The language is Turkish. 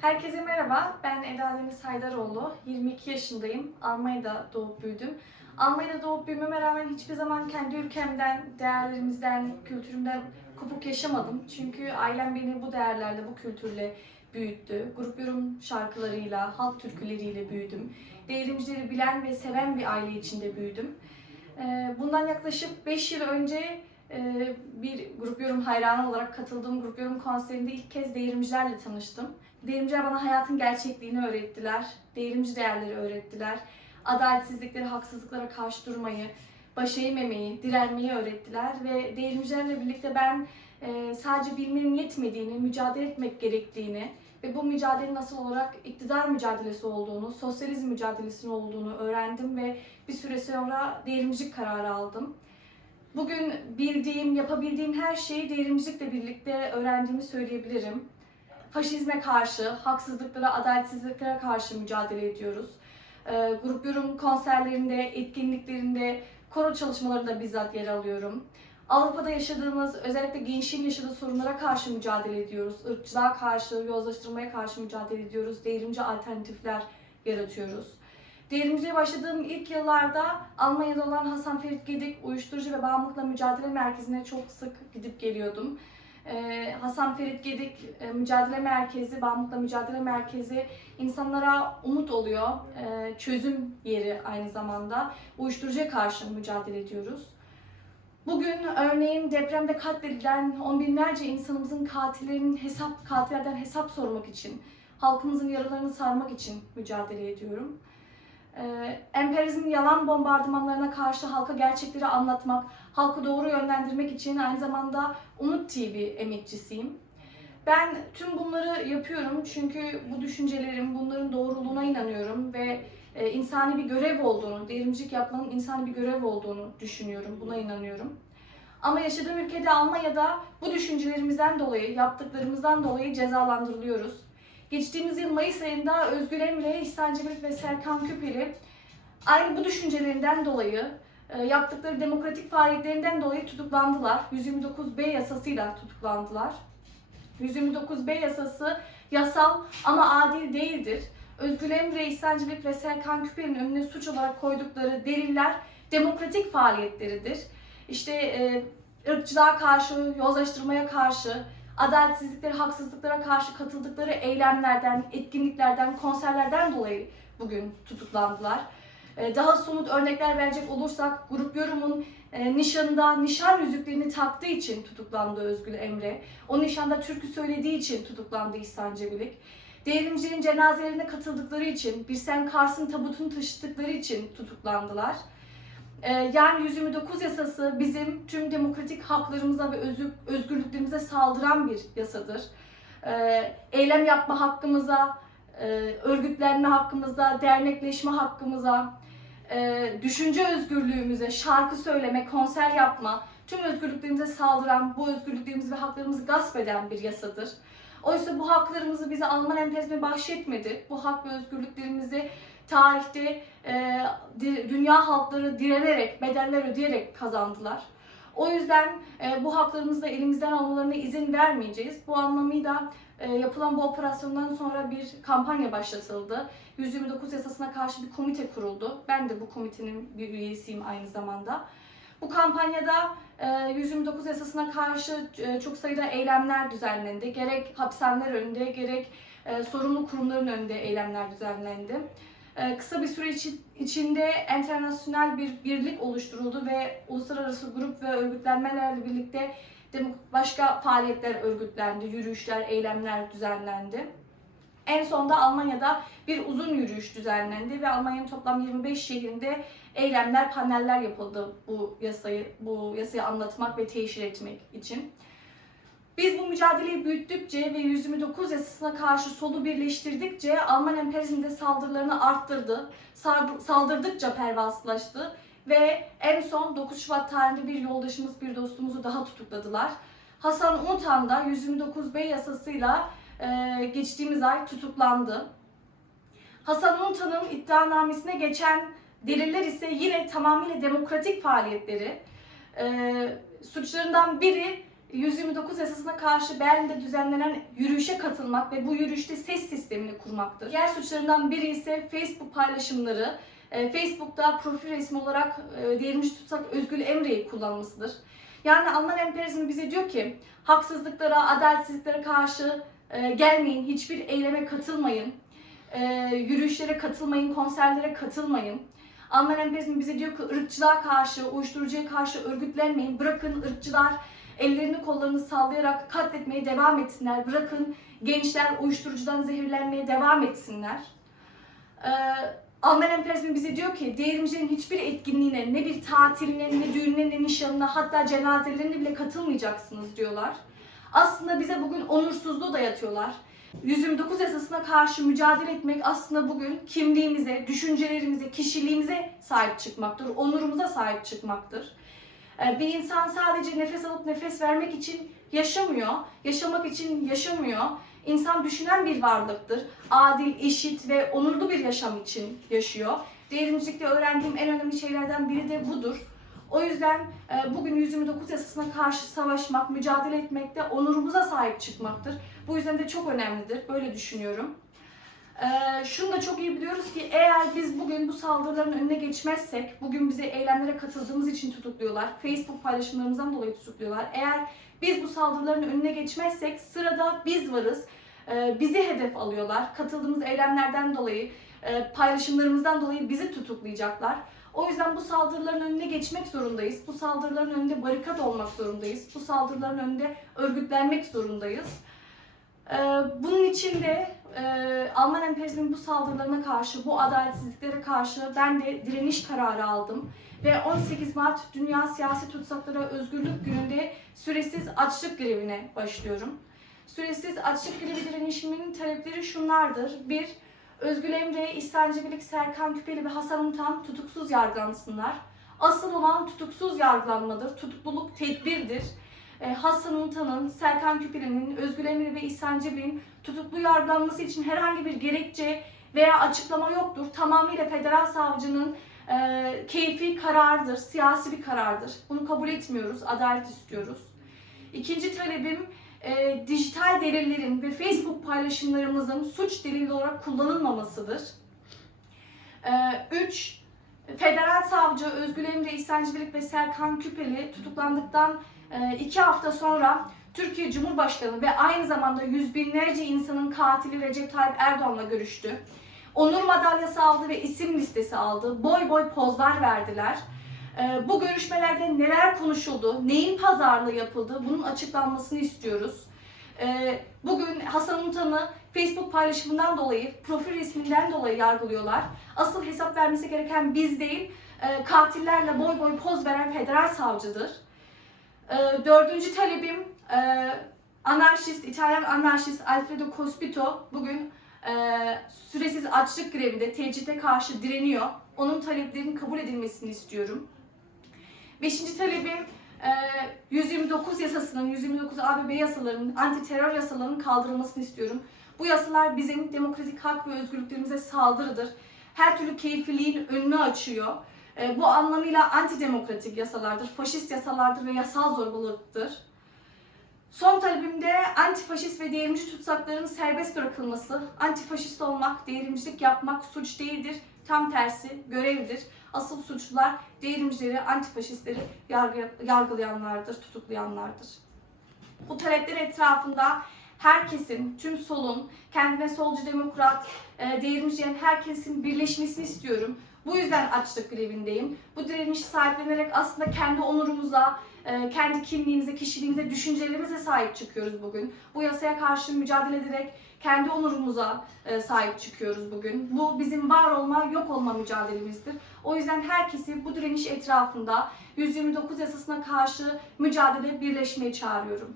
Herkese merhaba, ben Eda Deniz Haydaroğlu. 22 yaşındayım. Almanya'da doğup büyüdüm. Almanya'da doğup büyümeme rağmen hiçbir zaman kendi ülkemden, değerlerimizden, kültürümden kopuk yaşamadım. Çünkü ailem beni bu değerlerle, bu kültürle büyüttü. Grup yorum şarkılarıyla, halk türküleriyle büyüdüm. Devrimcileri bilen ve seven bir aile içinde büyüdüm. Ee, Bundan yaklaşık 5 yıl önce bir grup yorum hayranı olarak katıldığım grup yorum konserinde ilk kez devrimcilerle tanıştım. Devrimciler bana hayatın gerçekliğini öğrettiler. Devrimci değerleri öğrettiler. Adaletsizlikleri, haksızlıklara karşı durmayı, baş eğmemeyi, direnmeyi öğrettiler. Ve devrimcilerle birlikte ben e, sadece bilmenin yetmediğini, mücadele etmek gerektiğini ve bu mücadelenin nasıl olarak iktidar mücadelesi olduğunu, sosyalizm mücadelesinin olduğunu öğrendim ve bir süre sonra devrimcilik kararı aldım. Bugün bildiğim, yapabildiğim her şeyi devrimcilikle birlikte öğrendiğimi söyleyebilirim. Faşizme karşı, haksızlıklara, adaletsizliklere karşı mücadele ediyoruz. Ee, grup yorum konserlerinde, etkinliklerinde, koro çalışmalarında bizzat yer alıyorum. Avrupa'da yaşadığımız, özellikle gençliğin yaşadığı sorunlara karşı mücadele ediyoruz. Irkçılığa karşı, yozlaştırmaya karşı mücadele ediyoruz. Devrimci alternatifler yaratıyoruz. Devrimciliğe başladığım ilk yıllarda Almanya'da olan Hasan Ferit Gedik Uyuşturucu ve Bağımlılıkla Mücadele Merkezi'ne çok sık gidip geliyordum. Ee, Hasan Ferit Gedik e, Mücadele Merkezi, Bağımlılıkla Mücadele Merkezi insanlara umut oluyor. Ee, çözüm yeri aynı zamanda. Uyuşturucuya karşı mücadele ediyoruz. Bugün örneğin depremde katledilen on binlerce insanımızın katillerinin hesap, katillerden hesap sormak için, halkımızın yaralarını sarmak için mücadele ediyorum. Ee, emperyalizmin yalan bombardımanlarına karşı halka gerçekleri anlatmak, halkı doğru yönlendirmek için aynı zamanda Umut TV emekçisiyim. Ben tüm bunları yapıyorum çünkü bu düşüncelerim, bunların doğruluğuna inanıyorum ve e, insani bir görev olduğunu, devrimcilik yapmanın insani bir görev olduğunu düşünüyorum, buna inanıyorum. Ama yaşadığım ülkede Almanya'da bu düşüncelerimizden dolayı, yaptıklarımızdan dolayı cezalandırılıyoruz. Geçtiğimiz yıl Mayıs ayında Özgür Emre, İhsan Cemil ve Serkan Küpeli aynı bu düşüncelerinden dolayı e, yaptıkları demokratik faaliyetlerinden dolayı tutuklandılar. 129B yasasıyla tutuklandılar. 129B yasası yasal ama adil değildir. Özgür Emre, İhsan Cemil ve Serkan Küpeli'nin önüne suç olarak koydukları deliller demokratik faaliyetleridir. İşte e, ırkçılığa karşı, yozlaştırmaya karşı, adaletsizliklere, haksızlıklara karşı katıldıkları eylemlerden, etkinliklerden, konserlerden dolayı bugün tutuklandılar. Ee, Daha somut örnekler verecek olursak Grup Yorum'un e, nişanında nişan yüzüklerini taktığı için tutuklandı Özgür Emre. O nişanda türkü söylediği için tutuklandı İhsan Cebilik. Devrimcilerin cenazelerine katıldıkları için, Birsen Kars'ın tabutunu taşıdıkları için tutuklandılar. Ee, Yani 129 yasası bizim tüm demokratik haklarımıza ve özgür- özgürlüklerimize saldıran bir yasadır. Ee, Eylem yapma hakkımıza, e, örgütlenme hakkımıza, dernekleşme hakkımıza, e, düşünce özgürlüğümüze, şarkı söyleme, konser yapma, tüm özgürlüklerimize saldıran, bu özgürlüklerimizi ve haklarımızı gasp eden bir yasadır. Oysa bu haklarımızı bize Alman emperyalizmi bahşetmedi. Bu hak ve özgürlüklerimizi tarihte e, dünya halkları direnerek, bedeller ödeyerek kazandılar. O yüzden e, bu haklarımızı da elimizden almalarına izin vermeyeceğiz. Bu anlamıyla e, yapılan bu operasyondan sonra bir kampanya başlatıldı. 129 yasasına karşı bir komite kuruldu. Ben de bu komitenin bir üyesiyim aynı zamanda. Bu kampanyada e, 129 yasasına karşı e, çok sayıda eylemler düzenlendi. Gerek hapishaneler önünde gerek e, sorumlu kurumların önünde eylemler düzenlendi. E, Kısa bir süre içi- içinde internasyonel bir birlik oluşturuldu ve uluslararası grup ve örgütlenmelerle birlikte başka faaliyetler örgütlendi, yürüyüşler, eylemler düzenlendi. En sonunda Almanya'da bir uzun yürüyüş düzenlendi ve Almanya'nın toplam 25 şehrinde eylemler, paneller yapıldı bu yasayı bu yasayı anlatmak ve teşhir etmek için. Biz bu mücadeleyi büyüttükçe ve 129 yasasına karşı solu birleştirdikçe Alman emperyalizmi de saldırılarını arttırdı. Saldırdıkça pervasızlaştı ve en son 9 Şubat tarihinde bir yoldaşımız, bir dostumuzu daha tutukladılar. Hasan Umutan da 129B yasasıyla e, geçtiğimiz ay tutuklandı. Hasan Umutan'ın iddianamesine geçen deliller ise yine tamamıyla demokratik faaliyetleri. E, suçlarından biri 129 yasasına karşı Berlin'de düzenlenen yürüyüşe katılmak ve bu yürüyüşte ses sistemi kurmaktır. Diğer suçlarından biri ise Facebook paylaşımları. E, Facebook'ta profil resmi olarak e, diyelimci tutsak Özgül Emre'yi kullanmasıdır. Yani Alman emperyalizmi bize diyor ki haksızlıklara, adaletsizliklere karşı e, gelmeyin, hiçbir eyleme katılmayın, e, yürüyüşlere katılmayın, konserlere katılmayın. Alman emperyalizmi bize diyor ki ırkçılığa karşı, uyuşturucuya karşı örgütlenmeyin, bırakın ırkçılar ellerini kollarını sallayarak katletmeye devam etsinler, bırakın gençler uyuşturucudan zehirlenmeye devam etsinler. Ee, Alman emperyalizmi bize diyor ki değerimcilerin hiçbir etkinliğine, ne bir tatiline, ne düğününe, ne nişanına, hatta cenazelerine bile katılmayacaksınız diyorlar. Aslında bize bugün onursuzluğu dayatıyorlar. 129 yasasına karşı mücadele etmek aslında bugün kimliğimize, düşüncelerimize, kişiliğimize sahip çıkmaktır, onurumuza sahip çıkmaktır. Ee, Bir insan sadece nefes alıp nefes vermek için yaşamıyor, yaşamak için yaşamıyor. İnsan düşünen bir varlıktır. Adil, eşit ve onurlu bir yaşam için yaşıyor. Devrimcilikte öğrendiğim en önemli şeylerden biri de budur. O yüzden e, bugün 129 yasasına karşı savaşmak, mücadele etmek de onurumuza sahip çıkmaktır. Bu yüzden de çok önemlidir. Böyle düşünüyorum. Ee, şunu da çok iyi biliyoruz ki eğer biz bugün bu saldırıların önüne geçmezsek, bugün bize eylemlere katıldığımız için tutukluyorlar, Facebook paylaşımlarımızdan dolayı tutukluyorlar. Eğer biz bu saldırıların önüne geçmezsek sırada biz varız, Ee, bizi hedef alıyorlar. Katıldığımız eylemlerden dolayı, e, paylaşımlarımızdan dolayı bizi tutuklayacaklar. O yüzden bu saldırıların önüne geçmek zorundayız. Bu saldırıların önünde barikat olmak zorundayız. Bu saldırıların önünde örgütlenmek zorundayız. Ee, Bunun için de e, Alman emperyalizmin bu saldırılarına karşı, bu adaletsizliklere karşı ben de direniş kararı aldım. Ve 18 Mart Dünya Siyasi Tutsaklara Özgürlük Günü'nde süresiz açlık grevine başlıyorum. Süresiz açlık grevi direnişimin talepleri şunlardır. 1. Özgül Emre, İhsan Cebilik, Serkan Küpeli ve Hasan Utan tutuksuz yargılansınlar. Asıl olan tutuksuz yargılanmadır. Tutukluluk tedbirdir. E, Hasan Untan'ın, Serkan Küpeli'nin, Özgül Emre ve İhsan Cebilik'in tutuklu yargılanması için herhangi bir gerekçe veya açıklama yoktur. Tamamıyla federal savcının e, keyfi karardır, siyasi bir karardır. Bunu kabul etmiyoruz, adalet istiyoruz. İkinci talebim e, dijital delillerin ve Facebook paylaşımlarımızın suç delili olarak kullanılmamasıdır. 3. Federal savcı Özgül Emre İhsancıbilik ve Serkan Küpeli tutuklandıktan 2 hafta sonra Türkiye Cumhurbaşkanı ve aynı zamanda yüz binlerce insanın katili Recep Tayyip Erdoğan'la görüştü. Onur madalyası aldı ve isim listesi aldı. Boy boy pozlar verdiler. Ee, Bu görüşmelerde neler konuşuldu, neyin pazarlığı yapıldı bunun açıklanmasını istiyoruz. Ee, Bugün Hasan Untan'ı Facebook paylaşımından dolayı, profil resminden dolayı yargılıyorlar. Asıl hesap vermesi gereken biz değil, e, katillerle boy boy poz veren federal savcıdır. Ee, Dördüncü talebim e, anarşist, İtalyan anarşist Alfredo Cospito bugün e, süresiz açlık grevinde tecride karşı direniyor. Onun taleplerinin kabul edilmesini istiyorum. Beşinci talebim e, 129 yasasının, 129 ABB yasalarının, anti terör yasalarının kaldırılmasını istiyorum. Bu yasalar bizim demokratik hak ve özgürlüklerimize saldırıdır. Her türlü keyfiliğin önünü açıyor. E, bu anlamıyla antidemokratik yasalardır, faşist yasalardır ve yasal zorbalıktır. Son talebim de antifaşist ve devrimci tutsakların serbest bırakılması. Antifaşist olmak, devrimcilik yapmak suç değildir. Tam tersi görevdir. Asıl suçlular devrimcileri, antifaşistleri yargı, yargılayanlardır, tutuklayanlardır. Bu talepler etrafında herkesin, tüm solun, kendine solcu demokrat, e, diyen herkesin birleşmesini istiyorum. Bu yüzden açlık grevindeyim. Bu direnişi sahiplenerek aslında kendi onurumuza, e, kendi kimliğimize, kişiliğimize, düşüncelerimize sahip çıkıyoruz bugün. Bu yasaya karşı mücadele ederek kendi onurumuza e, sahip çıkıyoruz bugün. Bu bizim var olma, yok olma mücadelemizdir. O yüzden herkesi bu direniş etrafında 129 yasasına karşı mücadele birleşmeye çağırıyorum.